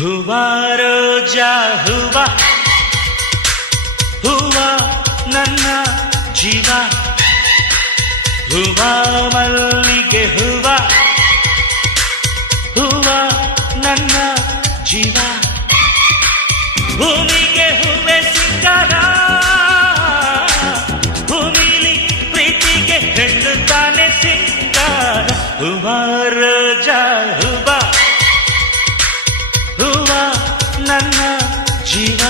ಹೂವ ರೋಜಾ ಹೂವ ಹೂವ ನನ್ನ ಜೀವ ಹೂವ ಮಲ್ಲಿಗೆ ಹೂವ ಹೂವ ನನ್ನ ಜೀವ ಭೂಮಿಗೆ ಹೂವೆ ಸಿಂಗಾರ ಭೂಮಿಲಿ ಪ್ರೀತಿಗೆ ಹೆಣ್ಣು ತಾನೆ ಸಿಂಗಾರ ಹೂವ ರೋಜಾ ಹೂವ ಹೂವ ನನ್ನ ಜೀವ